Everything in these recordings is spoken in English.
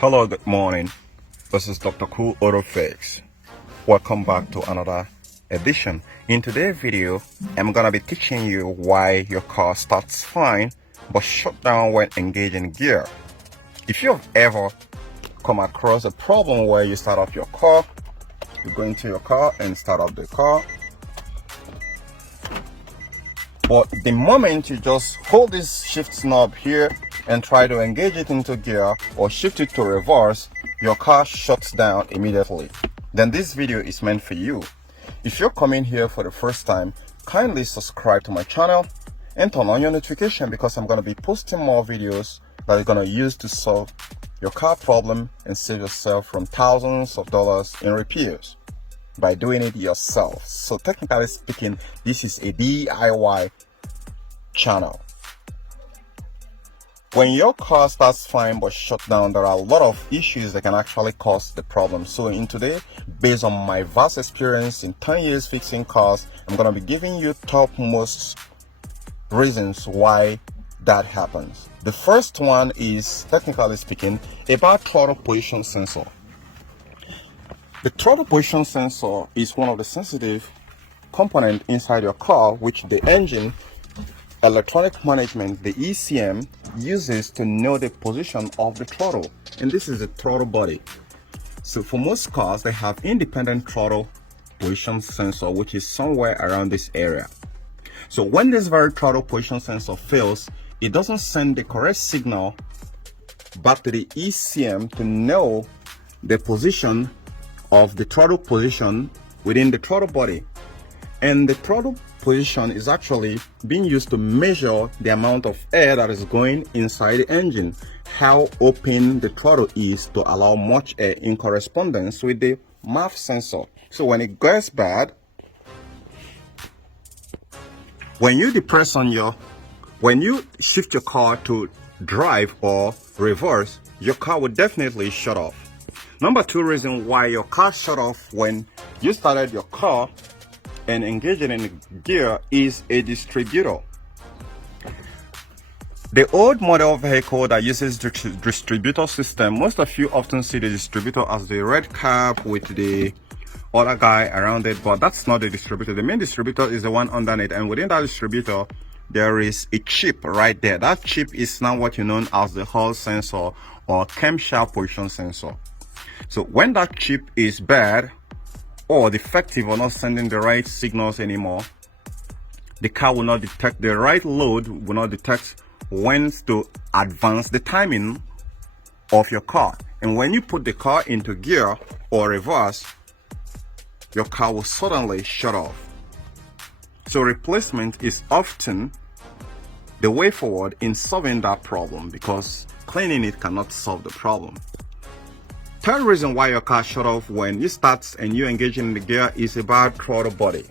Hello, good morning. This is Dr. Cool Auto Fix. Welcome back to another edition. In today's video, I'm gonna be teaching you why your car starts fine but shut down when engaging gear. If you've ever come across a problem where you start up your car, you go into your car and start up the car, but the moment you just hold this shift knob here and try to engage it into gear or shift it to reverse, your car shuts down immediately. Then this video is meant for you. If you're coming here for the first time, kindly subscribe to my channel and turn on your notification because I'm going to be posting more videos that you're going to use to solve your car problem and save yourself from thousands of dollars in repairs by doing it yourself. So technically speaking, this is a DIY channel. When your car starts fine but shut down, there are a lot of issues that can actually cause the problem. So in today, based on my vast experience in 10 years fixing cars, I'm going to be giving you topmost reasons why that happens. The first one is, technically speaking, about throttle position sensor. The throttle position sensor is one of the sensitive components inside your car, which the engine electronic management, the ECM, uses to know the position of the throttle. And this is the throttle body. So for most cars, they have independent throttle position sensor, which is somewhere around this area. So when this very throttle position sensor fails, it doesn't send the correct signal back to the ECM to know the position of the throttle position within the throttle body. And the throttle position is actually being used to measure the amount of air that is going inside the engine, how open the throttle is to allow much air in correspondence with the MAF sensor. So when it goes bad, when you shift your car to drive or reverse, your car will definitely shut off. Number two reason why your car shut off when you started your car and engaging in gear is a distributor. The old model vehicle that uses the distributor system, most of you often see the distributor as the red cap with the other guy around it, but that's not the distributor. The main distributor is the one underneath, and within that distributor there is a chip right there. That chip is now what you know as the Hall sensor or camshaft position sensor. So when that chip is bad or defective or not sending the right signals anymore, the car will not detect the right load, will not detect when to advance the timing of your car. And when you put the car into gear or reverse, your car will suddenly shut off. So replacement is often the way forward in solving that problem because cleaning it cannot solve the problem. Third reason why your car shut off when you start and you engage in the gear is about throttle body.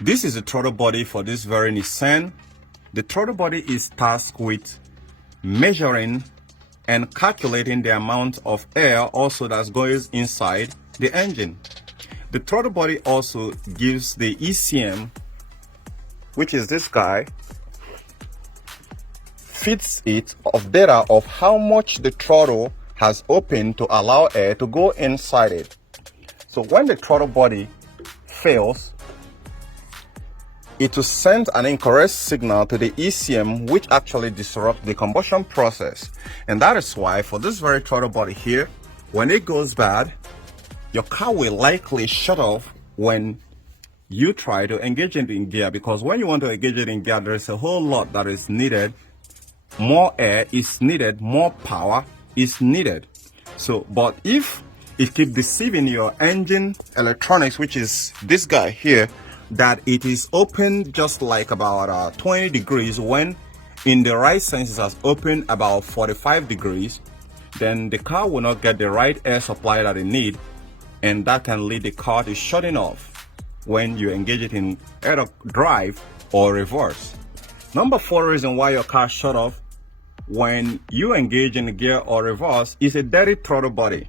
This is the throttle body for this very Nissan. The throttle body is tasked with measuring and calculating the amount of air also that goes inside the engine. The throttle body also gives the ECM, which is this guy, feeds it of data of how much the throttle has opened to allow air to go inside it. So when the throttle body fails, it will send an incorrect signal to the ECM, which actually disrupts the combustion process. And that is why for this very throttle body here, when it goes bad, your car will likely shut off when you try to engage it in gear, because when you want to engage it in gear, there is a whole lot that is needed. More air is needed, more power is needed. So, but if it keeps deceiving your engine electronics, which is this guy here, that it is open just like about 20 degrees when in the right sense it has opened about 45 degrees, then the car will not get the right air supply that it needs, and that can lead the car to shutting off when you engage it in either drive or reverse. Number four reason why your car shut off when you engage in gear or reverse is a dirty throttle body.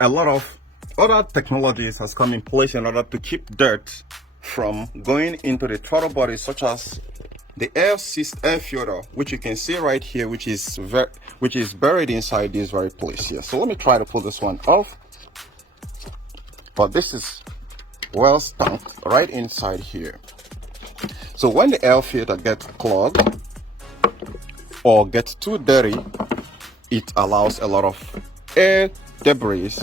A lot of other technologies has come in place in order to keep dirt from going into the throttle body, such as the air filter, which you can see right here, which is buried inside this very place here. So let me try to pull this one off. But this is well stuck right inside here. So when the air filter gets clogged or gets too dirty, it allows a lot of air debris,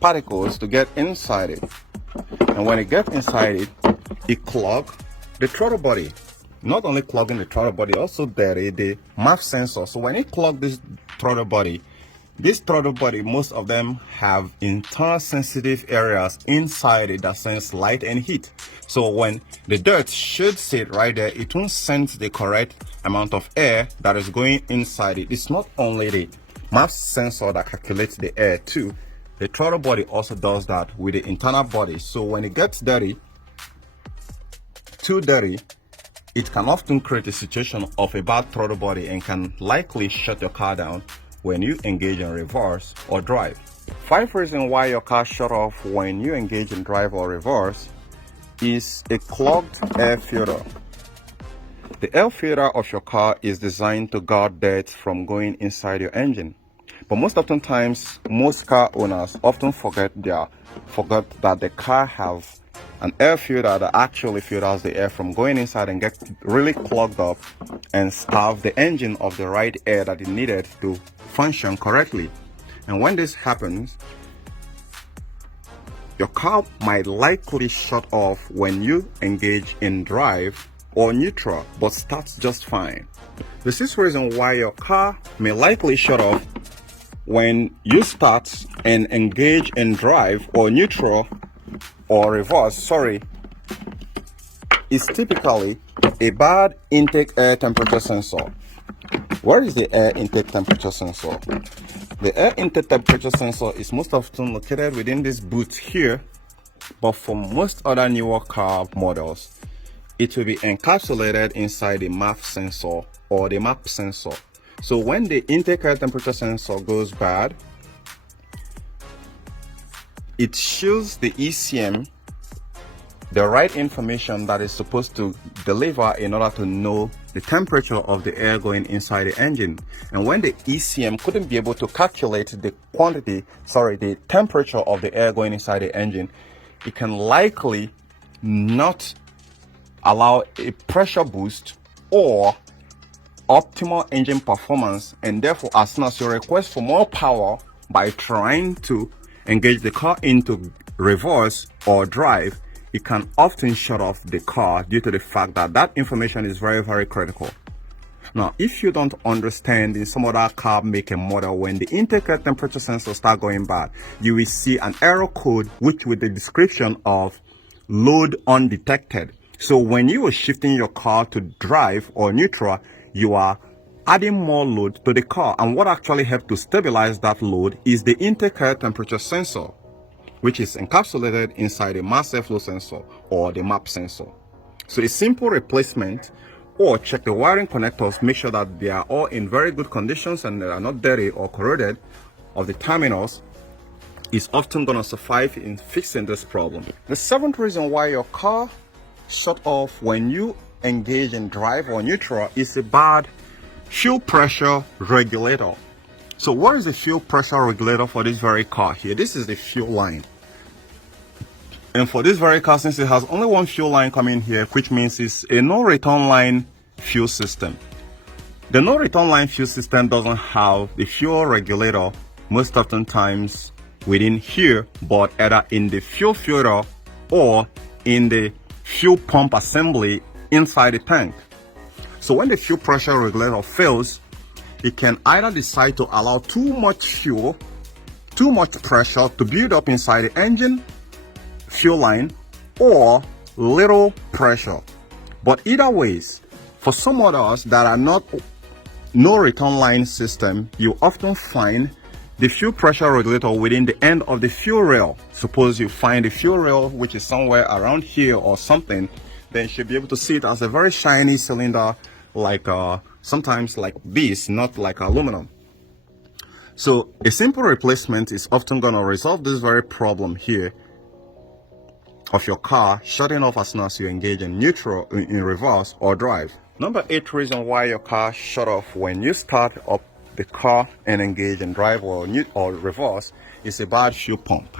particles to get inside it. And when it gets inside it, it clogs the throttle body. Not only clogging the throttle body, also dirty the MAF sensor. So when it clogs this throttle body, most of them have internal sensitive areas inside it that sense light and heat. So when the dirt should sit right there, it won't sense the correct amount of air that is going inside it. It's not only the MAF sensor that calculates the air too. The throttle body also does that with the internal body. So when it gets dirty, too dirty, it can often create a situation of a bad throttle body and can likely shut your car down when you engage in reverse or drive. 5 reasons why your car shut off when you engage in drive or reverse is a clogged air filter. The air filter of your car is designed to guard dirt from going inside your engine. But most times, most car owners often forget that the car has an air filter that actually filters the air from going inside and get really clogged up and starve the engine of the right air that it needed to function correctly. And when this happens, your car might likely shut off when you engage in drive or neutral, but starts just fine. This is the reason why your car may likely shut off when you start and engage in drive or neutral or reverse, is typically a bad intake air temperature sensor. Where is the air intake temperature sensor? The air intake temperature sensor is most often located within this boot here, but for most other newer car models, it will be encapsulated inside the MAF sensor or the MAP sensor. So when the intake air temperature sensor goes bad, it shows the ECM the right information that is supposed to deliver in order to know the temperature of the air going inside the engine. And when the ECM couldn't be able to calculate the the temperature of the air going inside the engine, it can likely not allow a pressure boost or optimal engine performance, and therefore as soon as you request for more power by trying to engage the car into reverse or drive, it can often shut off the car due to the fact that that information is very, very critical. Now, if you don't understand in some other car make and model, when the intake air temperature sensor start going bad, you will see an error code which with the description of load undetected. So when you are shifting your car to drive or neutral, you are adding more load to the car, and what actually helps to stabilize that load is the intake air temperature sensor, which is encapsulated inside the mass airflow sensor or the MAP sensor. So a simple replacement, or check the wiring connectors, make sure that they are all in very good conditions and they are not dirty or corroded of the terminals, is often going to suffice in fixing this problem. The 7th reason why your car shut off when you engage in drive or neutral is a bad fuel pressure regulator. So what is the fuel pressure regulator for this very car here? This is the fuel line. And for this very car, since it has only one fuel line coming here, which means it's a no return line fuel system. The no return line fuel system doesn't have the fuel regulator most often times within here, but either in the fuel filter or in the fuel pump assembly inside the tank. So when the fuel pressure regulator fails, it can either decide to allow too much fuel, too much pressure to build up inside the engine fuel line, or little pressure. But either ways, for some models that are not no return line system, you often find the fuel pressure regulator within the end of the fuel rail. Suppose you find the fuel rail which is somewhere around here or something, then you should be able to see it as a very shiny cylinder, like sometimes like this, not like aluminum. So a simple replacement is often going to resolve this very problem here of your car shutting off as soon as you engage in neutral, in reverse or drive. Number 8 reason why your car shut off when you start up the car and engage in drive or reverse is a bad fuel pump.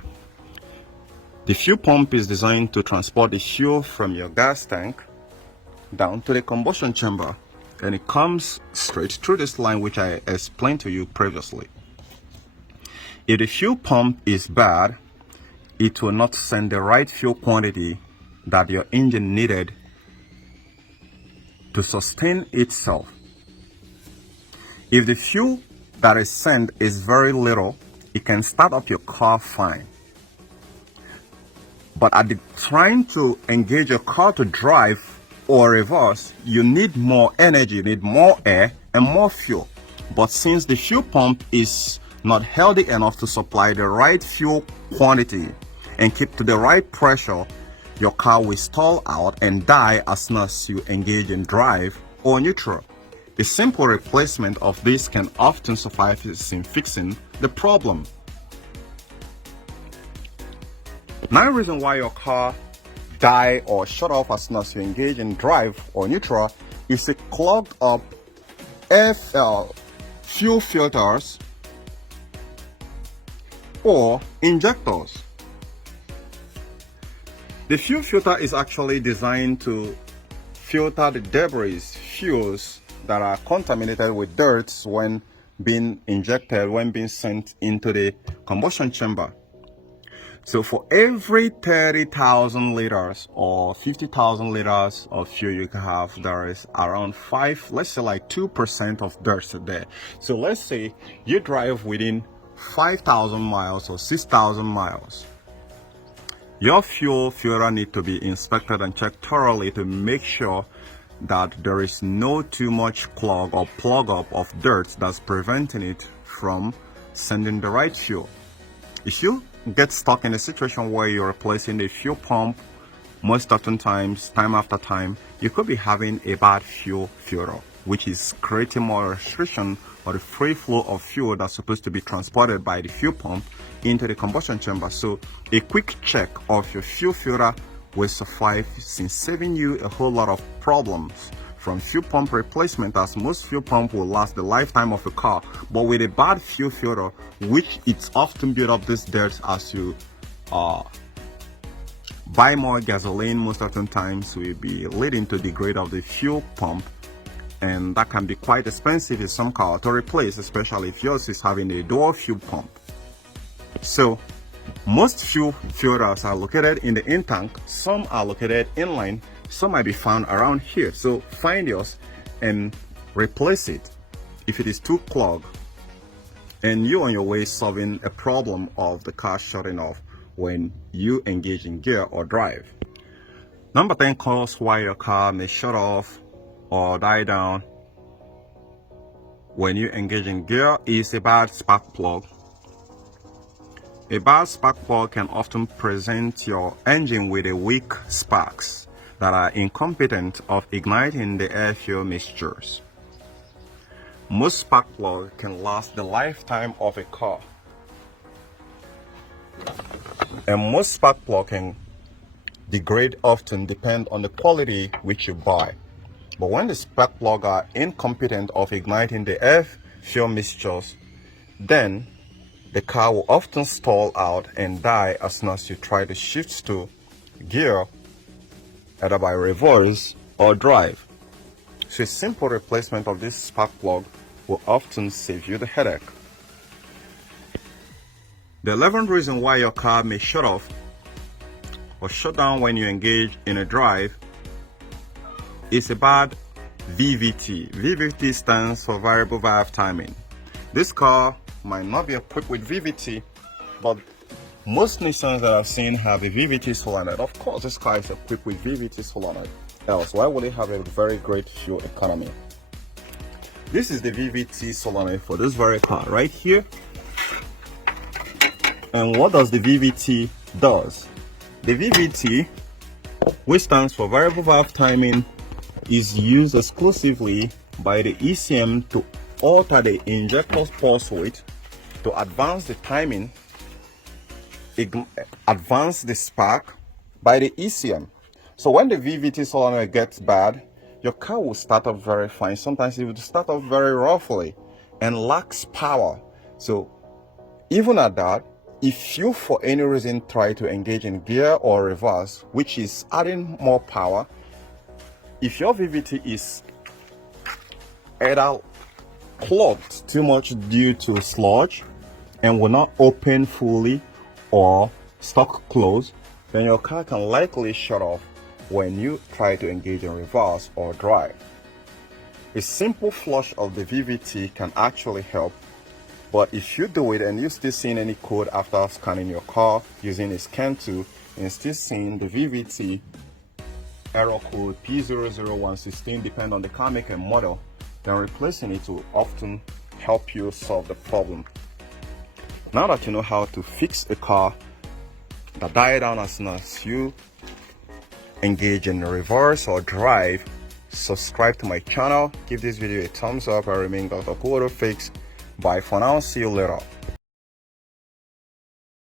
The fuel pump is designed to transport the fuel from your gas tank down to the combustion chamber, and it comes straight through this line which I explained to you previously. If the fuel pump is bad, it will not send the right fuel quantity that your engine needed to sustain itself. If the fuel that is sent is very little, it can start up your car fine. But at the time to engage your car to drive or reverse, you need more energy, you need more air and more fuel. But since the fuel pump is not healthy enough to supply the right fuel quantity and keep to the right pressure, your car will stall out and die as soon as you engage in drive or neutral. A simple replacement of this can often suffice in fixing the problem. 9 reasons why your car die or shut off as soon as you engage in drive or neutral is a clogged up fuel filters or injectors. The fuel filter is actually designed to filter the debris, fuels that are contaminated with dirt when being injected, when being sent into the combustion chamber. So for every 30,000 liters or 50,000 liters of fuel you can have, there is around 5, let's say like 2% of dirt there. So let's say you drive within 5,000 miles or 6,000 miles. Your fuel filter need to be inspected and checked thoroughly to make sure that there is no too much clog or plug up of dirt that's preventing it from sending the right fuel. If you get stuck in a situation where you're replacing the fuel pump most often times, time after time, you could be having a bad fuel filter, which is creating more restriction or the free flow of fuel that's supposed to be transported by the fuel pump into the combustion chamber. So a quick check of your fuel filter will suffice in saving you a whole lot of problems from fuel pump replacement, as most fuel pump will last the lifetime of a car. But with a bad fuel filter, which it's often build up this dirt as you buy more gasoline, most often times will be leading to degrade of the fuel pump, and that can be quite expensive in some car to replace, especially if yours is having a dual fuel pump. So most fuel filters are located in the in tank, some are located inline, some might be found around here. So find yours and replace it if it is too clogged and you're on your way solving a problem of the car shutting off when you engage in gear or drive. Number 10 cause why your car may shut off or die down when you engage in gear is a bad spark plug. A bad spark plug can often present your engine with a weak sparks that are incompetent of igniting the air fuel mixtures. Most spark plugs can last the lifetime of a car, and most spark plugs can degrade often depend on the quality which you buy. But when the spark plugs are incompetent of igniting the air fuel mixtures, then the car will often stall out and die as soon as you try to shift to gear, either by reverse or drive. So a simple replacement of this spark plug will often save you the headache. The 11th reason why your car may shut off or shut down when you engage in a drive is a bad VVT. VVT stands for variable valve timing. This car might not be equipped with VVT, but most Nissans that I've seen have a VVT solenoid. Of course, this car is equipped with VVT solenoid. Else, why would it have a very great fuel economy? This is the VVT solenoid for this very car right here. And what does the VVT does? The VVT, which stands for variable valve timing, is used exclusively by the ECM to alter the injector's pulse width to advance the timing, advance the spark by the ECM. So when the VVT solenoid gets bad, your car will start off very fine. Sometimes it will start off very roughly and lacks power. So even at that, if you for any reason try to engage in gear or reverse, which is adding more power, if your VVT is either clogged too much due to sludge and will not open fully or stuck closed, then your car can likely shut off when you try to engage in reverse or drive. A simple flush of the VVT can actually help, but if you do it and you're still seeing any code after scanning your car using a scan tool and still seeing the VVT error code P00116 depend on the car make and model, then replacing it will often help you solve the problem. Now that you know how to fix a car that died down as soon as you engage in reverse or drive, subscribe to my channel, give this video a thumbs up, and remain Dr. Fix. Bye for now, see you later.